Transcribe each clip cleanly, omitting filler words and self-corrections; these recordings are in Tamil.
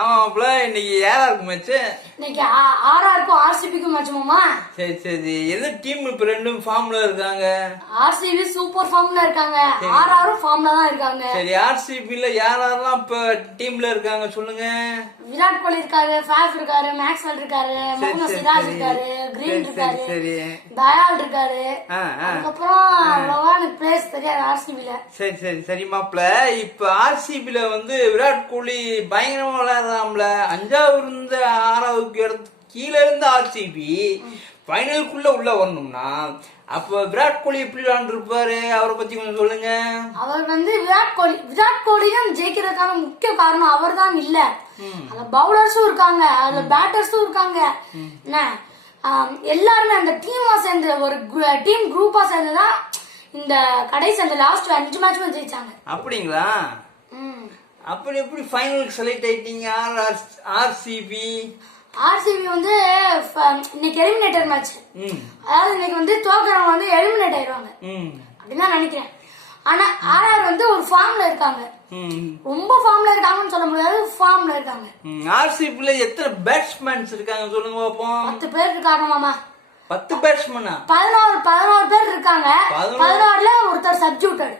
ஆமாப்ல இன்னைக்கு யாராருக்கு மேட்ச்? இன்னைக்கு ஆர்ஆருக்கும் ஆர்சிபிக்கும் மேட்ச் மாமா. சரி சரி. எந்த டீம் இப்ப ரெண்டும் ஃபார்ம்ல இருக்காங்க? ஆர்சிபி சூப்பர் ஃபார்ம்ல இருக்காங்க, ஆர்ஆரும் ஃபார்ம்ல தான் இருக்காங்க. சரி, ஆர்சிபில யாரெல்லாம் இப்ப டீம்ல இருக்காங்க சொல்லுங்க. விராட் கோலி இருக்காரு, ஃபேஃப் இருக்காரு, மேக்ஸ்வெல் இருக்காரு, முகமது சிராஜ் இருக்காரு, கிரீன் இருக்காரு, தயால் இருக்காரு. அதுக்கப்புறம் அவ்வளவா எனக்கு பிளேஸ் தெரியாது ஆர்சிபில. சரி சரி சரி மாப்ள. இப்ப ஆர்சிபில வந்து விராட் கோலி பயங்கரமா விளையாடுறாம்ல. 5வது இருந்து 6வது கீழே இருந்து ஆர்சிபி ஃபைனலுக்குள்ள உள்ள வரணும்னா அப்ப விராட் கோலி எப்படி விளையாண்டுருப்பாரு? அவரை பத்தி கொஞ்சம் சொல்லுங்க. அவர் வந்து விராட் கோலியும் ஜெயிக்கிறதுக்கான முக்கிய காரணம் அவர் தான் இல்ல. அதுல பவுலர்ஸும் இருக்காங்க, அதுல பேட்டர்ஸும் இருக்காங்க. என்ன எல்லாருமே அந்த டீமா சேர்ந்து ஒரு டீம் குரூப்பா சேர்ந்துதான் இந்த கடைசி அந்த லாஸ்ட் 5 மேட்ச் ஜெயிச்சாங்க. அப்படிங்களா? அப்படி எப்படி ஃபைனலுக்கு செலக்ட் ஆயிட்டீங்க? ஆர்சிபி வந்து இன்னைக்கு எலிமினேட்டர் மேட்ச். அதாவது இன்னைக்கு வந்து தோக்குறவங்க வந்து எலிமினேட் ஆயிடுவாங்க அப்படின்னு தான் நினைக்கிறேன். ஆனா ஆர்ஆர் வந்து ஒரு ஃபார்ம்ல இருக்காங்க, ரொம்ப ஃபார்ம்ல இருக்காங்கன்னு சொல்ல முடியாது, ஃபார்ம்ல இருக்காங்க. ஆர்சிபில எத்தனை பேட்ஸ்மேன்ஸ் இருக்காங்க சொல்லுங்க பாப்போம். 10 பேர் இருக்காங்க மாமா. 10 பேட்ஸ்மேனா? 16 பேர் இருக்காங்க. 16ல ஒருத்தர் சப்ஸ்டிடியூட்டட்.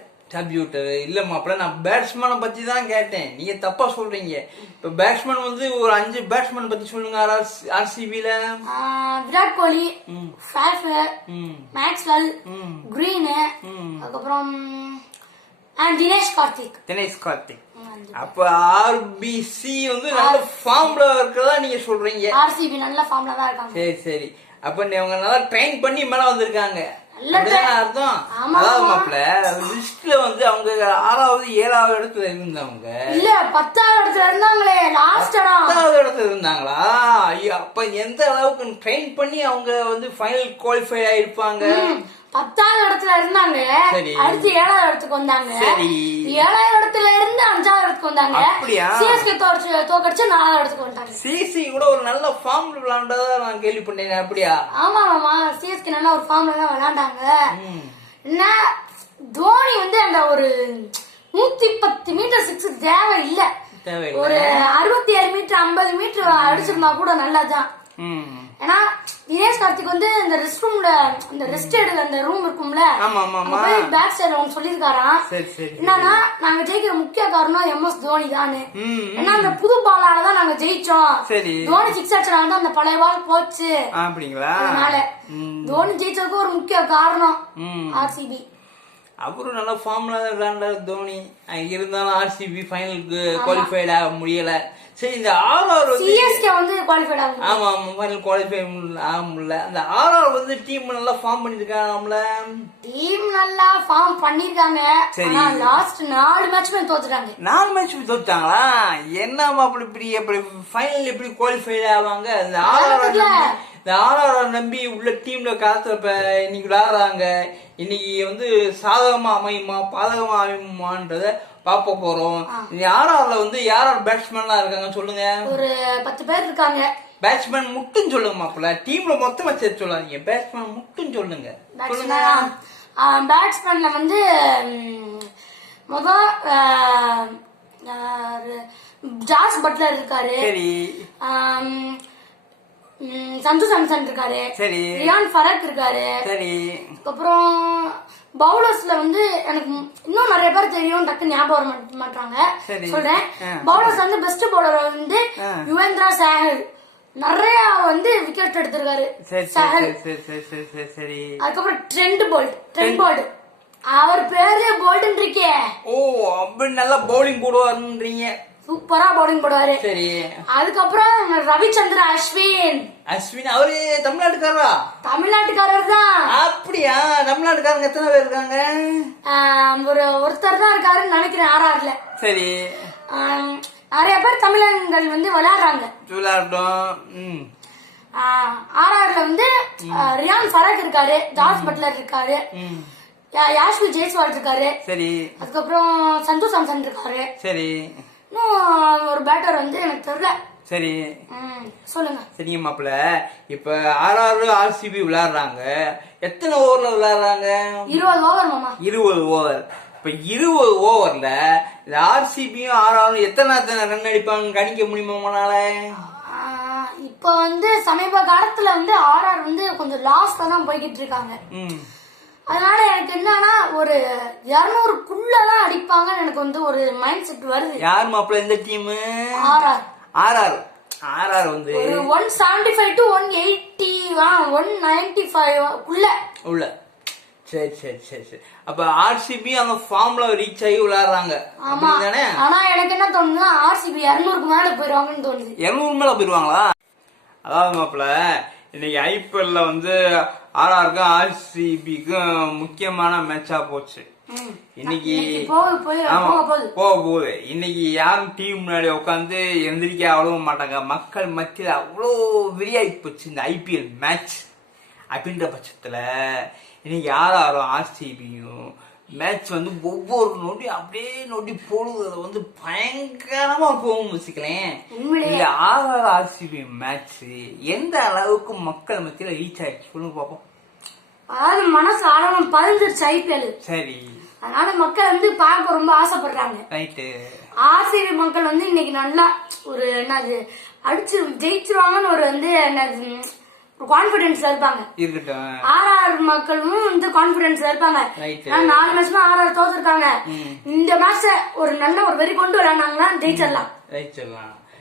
இல்ல மாப்பிள்ள, நான் பேட்ஸ்மேனை பத்தி தான் கேட்டேன், நீங்க தப்பா சொல்றீங்க. இப்ப பேட்ஸ்மேன் வந்து ஒரு 5 பேட்ஸ்மேன் பத்தி சொல்லுங்க. ஆர்சிபில Virat Kohli, Faf, Maxwell, green, அதுக்கப்புறம் தினேஷ் கார்த்திக். அப்ப ஆர்பிசி வந்து நல்ல ஃபார்ம்ல இருக்கிறதா நீங்க சொல்றீங்க. ஆர்சிபி நல்ல ஃபார்ம்ல தான் இருக்காங்க. சரி சரி. அப்ப அவங்க நல்லா ட்ரெயின் பண்ணி மேல வந்திருக்காங்க அர்த்தம். அதாவது மாப்பிள்ள லிஸ்ட்ல வந்து அவங்க 6வது 7வது இடத்துல இருந்தவங்க இல்ல 10வது இடத்துல இருந்தாங்களே, லாஸ்ட் 10வது இடத்துல இருந்தாங்களா? ஐயோ, அப்ப எந்த அளவுக்கு ட்ரெயின் பண்ணி அவங்க வந்து ஃபைனல் குவாலிஃபை ஆயிருப்பாங்க? 10வது இடத்துல இருந்தாங்க, அடுத்து 7வது இடத்துக்கு வந்தாங்க. 7வது இடத்துல இருந்து 5வது இடத்துக்கு வந்தாங்க. சிஎஸ்கே தோக்கடிச்சு 4வது இடத்துக்கு வந்தாங்க. சிஎஸ்கே கூட ஒரு நல்ல ஃபார்ம்ல விளையாண்டதா நான் கேள்விப்பட்டேன். அப்படியா? ஆமா ஆமா, சிஎஸ்கே நல்ல ஒரு ஃபார்ம்ல தான் விளையாண்டாங்க. என்ன தோனி வந்து அந்த ஒரு 110 மீட்டர் 6 தேவை இல்ல, ஒரு 67 மீட்டர் 50 மீட்டர் அடிச்சிருந்தா கூட நல்லதான். ஏன்னா தினேஷ் கார்த்திக் வந்து இந்த ரெஸ்ட் ரூம்ல அந்த ரெஸ்ட் எடுக்க அந்த ரூம் இருக்கும்ல, பேக் சைடு அவங்க சொல்லிருக்காராம். என்னன்னா நாங்க ஜெயிக்கிற முக்கிய காரணம் MS தோனி தானு. ஏன்னா அந்த புது பாலாலதான் நாங்க ஜெயிச்சோம். தோனி 6 அடிச்சனால தான் அந்த பழைய பால் போச்சு. அதனால தோனி ஜெயிச்சதுக்கு ஒரு முக்கிய காரணம் ஆர்சிபி. அவரும் நல்ல ஃபார்ம்ல தான் விளையாண்டாரு தோனி. இருந்தாலும் ஆர்சிபி ஃபைனலுக்கு குவாலிஃபைட் ஆக முடியல. சரி, இந்த ஆர்ஆர் வந்து சிஎஸ்கே வந்து குவாலிஃபைட் ஆகும். ஆமா ஆமா, ஃபைனல் குவாலிஃபை ஆக முடியல. அந்த ஆர்ஆர் வந்து டீம் நல்லா ஃபார்ம் பண்ணிருக்காங்கல. டீம் நல்லா ஃபார்ம் பண்ணிருக்காங்க. ஆனா லாஸ்ட் 4 மேட்ச்மே தோத்துட்டாங்க. 4 மேட்ச்மே தோத்துட்டாங்களா? என்னமா இப்படி ஃபைனல் எப்படி குவாலிஃபை ஆவாங்க? அந்த ஆர்ஆர் நம்பி உள்ள டீம்ல காலத்துல இன்னைக்கு விளையாடுறாங்க. இன்னைக்கு வந்து சாதகமா அமையுமா பாதகமா அமையுமான்றத பாப்ப போறோம். ஆர்ஆர்ல வந்து யார் பேட்ஸ்மேன்லாம் இருக்காங்க சொல்லுங்க. ஒரு 10 பேர் இருக்காங்க. பேட்ஸ்மேன் மட்டும் சொல்லுங்க மாப்பிள்ள, டீம்ல மொத்தமா சேர்த்து சொல்லாதீங்க. பேட்ஸ்மேன் மட்டும் சொல்லுங்க. பேட்ஸ்மேன்ல வந்து ஜாஸ் பட்லர் இருக்காரு, சந்து சாம்சன் இருக்காரு, ரியான் ஃபரக் இருக்காரு. அப்புறம் பவுலர்ஸ்ல வந்து எனக்கு இன்னும் நிறைய பேர் தெரியும், டக்கு ஞாபகம் வர மாட்டாங்க. சொல்றேன். பவுலர்ஸ் வந்து பெஸ்ட் பவுலர் வந்து யுவேந்திரா சாஹல், நிறைய வந்து விக்கெட் எடுத்திருக்காரு சாஹல். அதுக்கப்புறம் ட்ரெண்ட் போல்ட், அவர் பேரு போல்டன் இருக்கே. ஓ, அப்படி நல்லா பவுலிங் போடுவாருன்றீங்க. சூப்பரா பவுலிங் போடுவாரு. சரி. அதுக்கப்புறம் ரவிச்சந்திர அஸ்வின் அவரு தமிழ்நாட்டுக்காரர் தான். அப்படியா? தமிழ்நாட்டுக்காரங்க எத்தனை பேர் இருக்காங்க? ஒருத்தர் தான் இருக்காருன்னு நினைக்கிறேன் ஆர்ஆர்ல. சரி. நிறைய பேர் தமிழர்கள் வந்து விளையாடுறாங்க. ஆர்ஆர்ல வந்து ரியான் ஃபரக் இருக்காரு, ஜாஸ் பட்லர் இருக்காரு, யாஷ்வி ஜெய்ஸ்வால் இருக்காரு. சரி. அதுக்கப்புறம் சந்து சாம்சன் இருக்காரு. சரி. இன்னும் ஒரு பேட்டர் வந்து எனக்கு தெரியல. சரி, சொல்லுங்க. சரிங்க மாப்பிள்ள. இப்ப ஆர்சிபி விளையாடுறாங்க. எத்தனை ஓவர்ல விளையாடுறாங்க? 20 ஓவர் மாமா. 20 ஓவர். இப்ப 20 ஓவர்ல இந்த ஆர்சிபியும் ஆர்ஆரும் எத்தனை ரன் அடிப்பாங்க கணிக்க முடியுமா உங்களால? இப்ப வந்து சமீப காலத்துல வந்து ஆர்ஆர் வந்து கொஞ்சம் லாஸ்ட்ல தான் போய்கிட்டு இருக்காங்க. அதனால எனக்கு என்னன்னா ஒரு 200க்குள்ளதான் அடிப்பாங்கன்னு எனக்கு வந்து ஒரு மைண்ட் செட் வருது. யார் மாப்பிள்ள இந்த டீம்? ஆர்ஆர். ஆர்ஆர் வந்து 175 to 180 195 உள்ள. சரி. அப்ப ஆர்சிபி அந்த ஃபார்ம்ல ரீச் ஆகி விளையாடுறாங்க. ஆனா எனக்கு என்ன தோணுதுன்னா ஆர்சிபி 200க்கு மேல போயிருவாங்கன்னு தோணுது. 200 மேல போயிருவாங்களா? அதாவது மாப்பிள்ள இன்னைக்கு ஐபிஎல்ல வந்து ஆர்ஆருக்கும் ஆர்சிபிக்கும் முக்கியமான மேட்சா போச்சு. இன்னைக்கு போக போகுது. இன்னைக்கு யாரும் டீம் முன்னாடி உட்காந்து எந்திரிக்க அவ்வளவு மாட்டாங்க. மக்கள் மத்தியில அவ்வளோ வெறியாகி போச்சு இந்த ஐபிஎல் மேட்ச். அப்படின்ற பட்சத்துல இன்னைக்கு ஆர்ஆரும் ஆர்சிபியும் மேட்ச் வந்து ஒவ்வொரு நொடி அப்படியே நொடி போடுறது வந்து பயங்கரமா போகும் வச்சுக்கலேன். இந்த ஆர்ஆர் ஆர்சிபி மேட்ச் எந்த அளவுக்கு மக்கள் மத்தியில ரீச் ஆயிடுச்சு சொல்லுங்க பாப்போம். அதாவது மனசு ஆழம் பதிஞ்சிருச்சு ஐபிஎல். சரி, அதனால மக்கள் வந்து பார்க்க ரொம்ப ஆசைப்படுறாங்க. ரைட்டு. ஆர்சிபி மக்கள் வந்து இன்னைக்கு நல்லா ஒரு என்னது அடிச்சு ஜெயிச்சிருவாங்கன்னு ஒரு வந்து என்னது கான்பிடன்ஸ்ல இருப்பாங்க. ஆர்ஆர் மக்களும் வந்து கான்பிடன்ஸ்ல இருப்பாங்க. 4 மேட்ச் ஆர்ஆர் தோத்துருக்காங்க. இந்த மேட்ச ஒரு நல்ல ஒரு வெறி கொண்டு வராங்கன்னா ஜெயிச்சிடலாம்.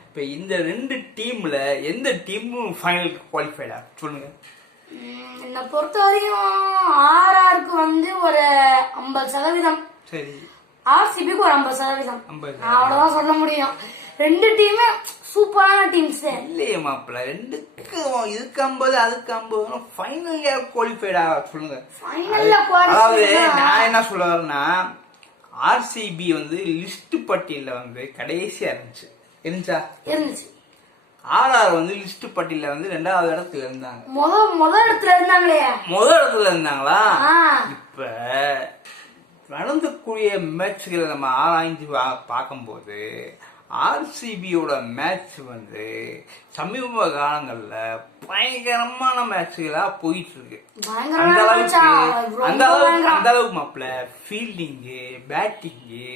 இப்ப இந்த 2 டீம்ல எந்த டீமும் ஃபைனலுக்கு குவாலிஃபைடா சொல்லுங்க. என்னை பொறுத்த வரையும் ஆர்ஆருக்கு வந்து ஒரு 50%. சரி, ஆர்சிபிக்கு ஒரு 50%. அவ்வளவுதான் சொல்ல முடியும். 2 டீமே சூப்பரான டீம்ஸ் இல்லையே மாப்பிள்ள. 2க்கும் இதுக்கு 50 அதுக்கு 50 ஃபைனல் யார் குவாலிஃபைடா சொல்லுங்க. அதாவது நான் என்ன சொல்ல வரேன்னா ஆர்சிபி வந்து லிஸ்ட் பட்டியல வந்து கடைசியா இருந்துச்சு. ஆர்ஆர் வந்து லிஸ்ட் பட்டியல வந்து 2வது இடத்துல இருந்தாங்க. முதல் இடத்துல இருந்தாங்களா? இப்ப நடந்தக்கூடிய மேட்ச்களை நம்ம ஆராய்ஞ்சு பார்க்கும்போது ஆர்சிபியோட மேட்ச் வந்து சமீப காலங்கள்ல பயங்கரமான மேட்ச்களா போயிட்டு இருக்கு. அந்த அளவுக்கு மாப்பிள்ள ஃபீல்டிங்கு, பேட்டிங்கு,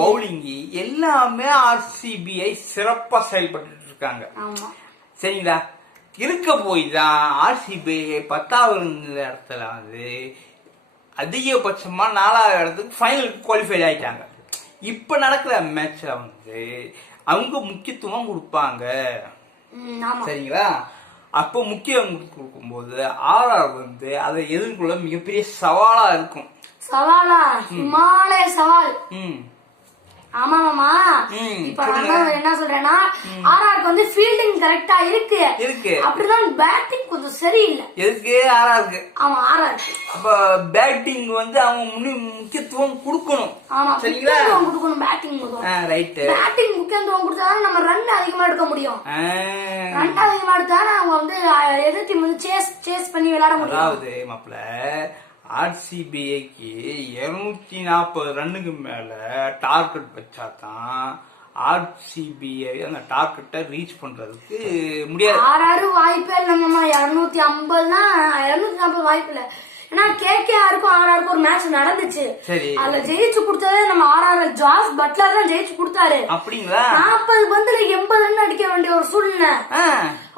பவுலிங்கு எல்லாமே ஆர்சிபிஐ சிறப்பா செயல்பட்டு இருக்காங்க. சரிங்களா? இருக்க போய் தான் ஆர்சிபிஐ 10வது இடத்துல வந்து அதிகபட்சமா 4வது இடத்துக்கு ஃபைனலுக்கு குவாலிஃபைட் ஆயிட்டாங்க. இப்ப நடக்கிற மேட்ச்ல வந்து அவங்க முக்கியத்துவம் கொடுப்பாங்க. சரிங்களா? அப்போ முக்கியம் கொடுக்கும் போது ஆர்ஆர் வந்து அதை எதிர்கொள்ள மிகப்பெரிய சவாலா இருக்கும். ஹிமாலய சவால். ஆமா மாமா. இப்ப நான் என்ன சொல்றேன்னா ஆர்ஆருக்கு வந்து ஃபீல்டிங் கரெக்டா இருக்கு. அப்படிதான் பேட்டிங் கொஞ்சம் சரியில்லை. எதுக்கு? ஆர்ஆருக்கு. ஆமா, ஆர்ஆருக்கு. அப்ப பேட்டிங் வந்து அவங்க முக்கியத்துவம் கொடுக்கணும். சரிங்களா? கொடுக்கணும் பேட்டிங். ரைட். பேட்டிங் முக்கியத்துவம் கொடுத்தாதான் நம்ம ரன் அதிகமா எடுக்க முடியும். ரன் அதிகமா எடுத்தாலும் அவங்க வந்து எதிர் டீம் வந்து சேஸ் பண்ணி விளையாட முடியும். அதாவது மாப்பிள்ள ஆர்சிபிஐக்கு 240 ரன்னுக்கு மேல டார்கெட் வச்சாதான் ஆர்சிபிஐ அந்த டார்கெட்டை ரீச் பண்றதுக்கு முடியாது. ஆறாறு வாய்ப்பே இல்லைங்கம்மா. 240 வாய்ப்பு இல்ல. ஏன்னா கேகேஆருக்கும் ஆர்ஆருக்கும் ஒரு மேட்ச் நடந்துச்சு. அதுல ஜெயிச்சு கொடுத்ததே நம்ம ஆர்ஆர் ஜாஸ் பட்லர் தான் ஜெயிச்சு கொடுத்தாரு. அப்படிங்களா? 40 பந்துல 80 ரன் அடிக்க வேண்டிய ஒரு சூழ்நிலை.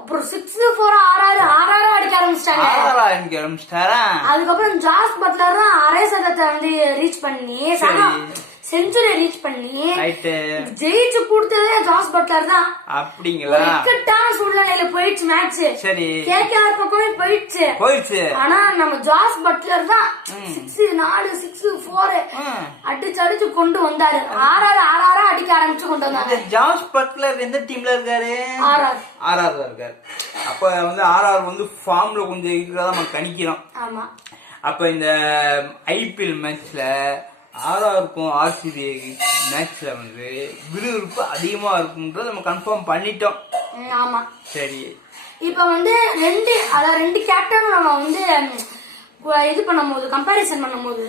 அப்புறம் 6-4 ஆர்ஆர் அடிக்க ஆரம்பிச்சிட்டாரு. அதுக்கப்புறம் ஜாஸ் பட்லர் தான் அரை சதத்தை வந்து ரீச் பண்ணி செஞ்சுரி ரீச் பண்ணி ஜெயிச்சு கொடுத்ததே ஜாஸ் பட்லர் தான். அப்படிங்களா? இக்கட்டான சூழ்நிலையில போயிடுச்சு மேட்ச். சரி, கேகேஆர் பக்கமே போயிடுச்சு. ஆனா நம்ம ஜாஸ் பட்லர் தான் 6-4 6-4 அடிச்சு கொண்டு வந்தாரு. ஆர்ஆர் அடிக்க ஆரம்பிச்சு கொண்டு வந்தாங்க. ஜாஸ் பட்லர் எந்த டீம்ல இருக்காரு? ஆர்ஆர் இருக்காரு. அப்ப வந்து ஆர்ஆர் வந்து ஃபார்ம்ல கொஞ்சம் இருக்கிறதா நம்ம கணிக்கிறோம். ஆமா. அப்ப இந்த ஐபிஎல் மேட்ச்ல ஆர்ஆருக்கும் ஆர்சிபி மேட்ச்ல வந்து விறுவிறுப்பு அதிகமா இருக்கும்ன்றத நம்ம கன்ஃபார்ம் பண்ணிட்டோம். ஆமா. சரி, இப்ப வந்து ரெண்டு கேப்டனும் நம்ம வந்து இது பண்ணும்போது கம்பேரிசன் பண்ணும்போது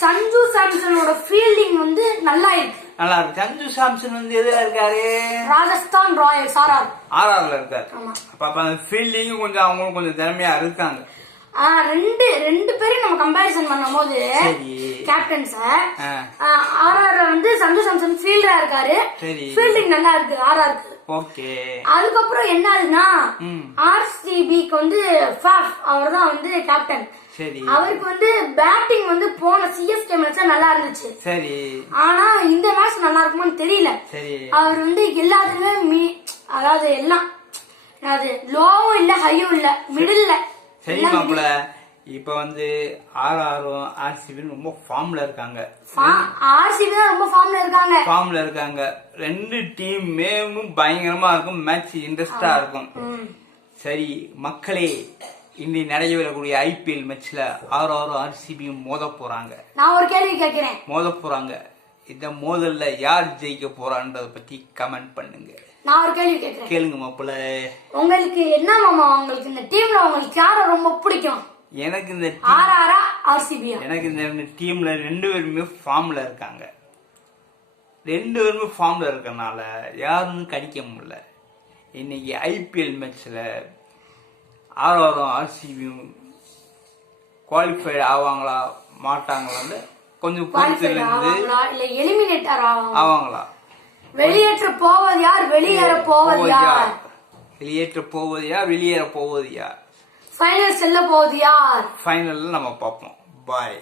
சஞ்சு சாம்சனோட ஃபீல்டிங் வந்து நல்லா இருக்கு. சஞ்சு சாம்சன் வந்து எதுல இருக்காரு? ராஜஸ்தான் ராயல்ஸ் ஆர்ஆர்ல இருக்காரு. அப்ப அந்த ஃபீல்டிங் கொஞ்சம் அவங்களும் கொஞ்சம் திறமையா இருக்காங்க. ரெண்டு பேரும் நம்ம கம்பேரிசன் பண்ணும்போது கேப்டன்ஸ் ஆர்ஆர் வந்து சஞ்சு சாம்சன் ஃபீல்டரா இருக்காரு. ஃபீல்டிங் நல்லா இருக்கு ஆர்ஆருக்கு. அதுக்கப்புறம் என்ன ஆகுதுன்னா ஆர்சிபிக்கு வந்து ஃபாஃப் அவர் தான் வந்து கேப்டன். அவருக்கு வந்து பேட்டிங் வந்து போன சிஎஸ்கே மேட்ச் நல்லா இருந்துச்சு. ஆனா இந்த மேட்ச் நல்லா இருக்குமான்னு தெரியல. அவர் வந்து எல்லாத்துலயுமே அதாவது எல்லாம் லோவும் இல்ல ஹையும் இல்ல மிடில்ல. சரி மாப்பிள்ள, இப்ப வந்து ஆர்ஆரும் ஆர்சிபி ரொம்ப ஃபார்ம்ல இருக்காங்க. ஆர்சிபி தான் ரொம்ப ஃபார்ம்ல இருக்காங்க. ரெண்டு டீமுமே பயங்கரமா இருக்கும். மேட்ச் இன்ட்ரெஸ்டா இருக்கும். சரி மக்களே, இன்னைக்கு நடைபெறக்கூடிய ஐபிஎல் மேட்ச்ல ஆர்ஆரும் ஆர்சிபியும் மோத போறாங்க. நான் ஒரு கேள்வி கேட்கிறேன். மோத போறாங்க. இந்த மோதல்ல யார் ஜெயிக்க போறான்றத பத்தி கமெண்ட் பண்ணுங்க. நான் ஒரு கேள்வி கேட்கிறேன். கேளுங்க மாப்பிள்ள. உங்களுக்கு என்ன மாமா, உங்களுக்கு இந்த டீம்ல உங்களுக்கு யார ரொம்ப பிடிக்கும்? எனக்கு இந்த ஆர்ஆரா ஆர்சிபியா? எனக்கு இந்த டீம்ல ரெண்டு பேருமே ஃபார்ம்ல இருக்காங்க. ரெண்டு பேருமே ஃபார்ம்ல இருக்கறனால யாரும் கடிக்க முடியல. இன்னைக்கு ஐபிஎல் மேட்ச்ல ஆர்ஆரும் ஆர்சிபியும் குவாலிஃபை ஆவாங்களா மாட்டாங்களான்னு கொஞ்சம் பொறுத்திருந்து இல்ல எலிமினேட்டர் ஆவாங்களா, வெளியேற்ற போவது யார், வெளியேற போவது யார், வெளியேற்ற போவது யார், வெளியேற போவது யார், ஃபைனல் செல்ல போவது யார், ஃபைனல்ல நம்ம பார்ப்போம். பாய்.